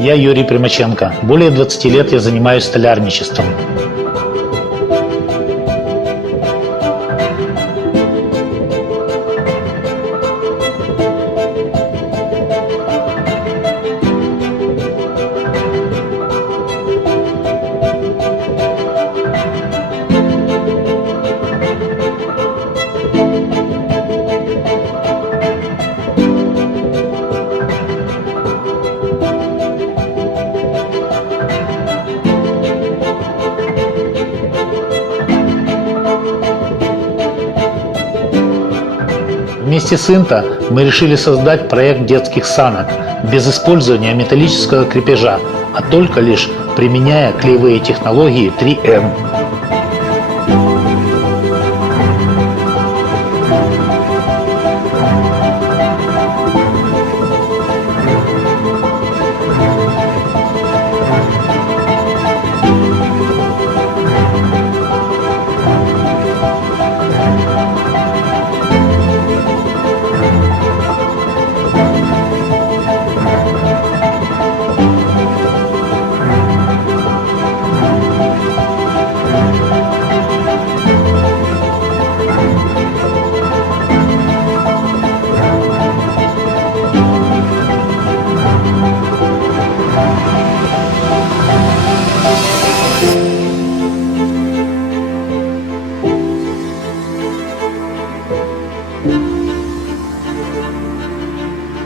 Я Юрий Примаченко. Более 20 лет я занимаюсь столярничеством. Вместе с Инто мы решили создать проект детских санок без использования металлического крепежа, а только лишь применяя клеевые технологии 3М.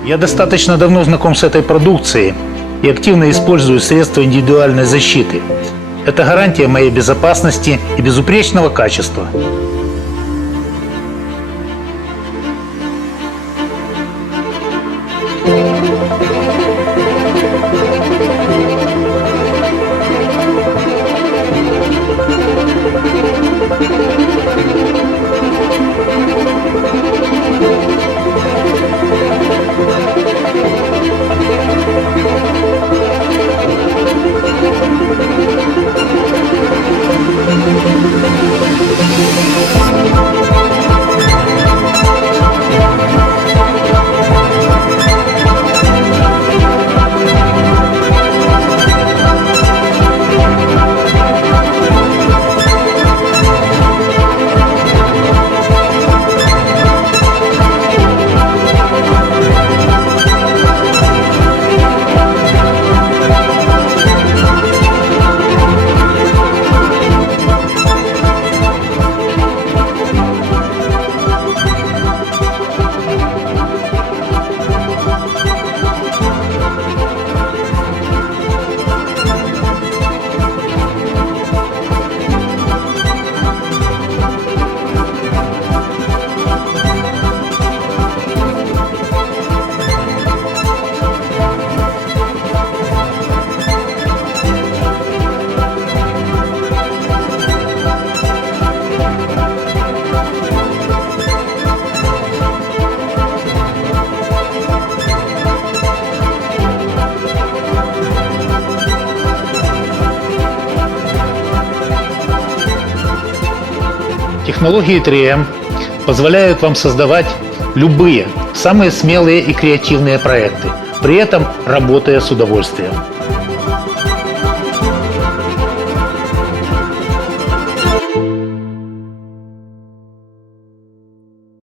Я достаточно давно знаком с этой продукцией и активно использую средства индивидуальной защиты. Это гарантия моей безопасности и безупречного качества. Технологии 3М позволяют вам создавать любые, самые смелые и креативные проекты, при этом работая с удовольствием.